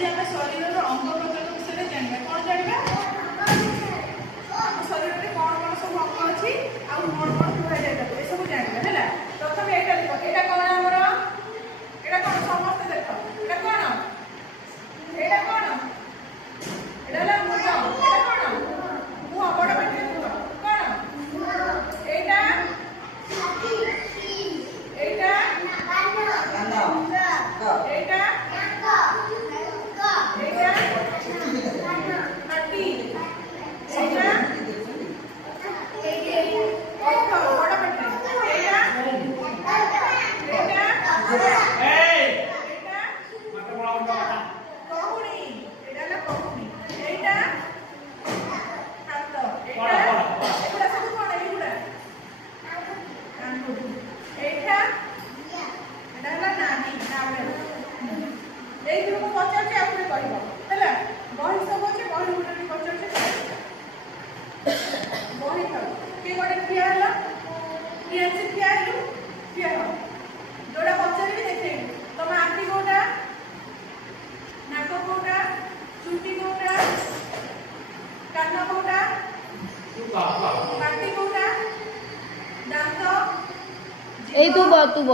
आज आम शरीर अंग प्रत्यंग विषय जाना कौन जाना आम शरीर में कौन कौन सब अंग अच्छी आउ कौन कौन कुह जाए ये सब जाना है। प्रथम यहाँ देख यहाँ कौन आमर यहाँ कौन समस्त देख यहाँ कौन यहाँ कौन यहाँ मुह यहाँ कौन मुह बड़ पेटे मुह कौन यहाँ এই তু ব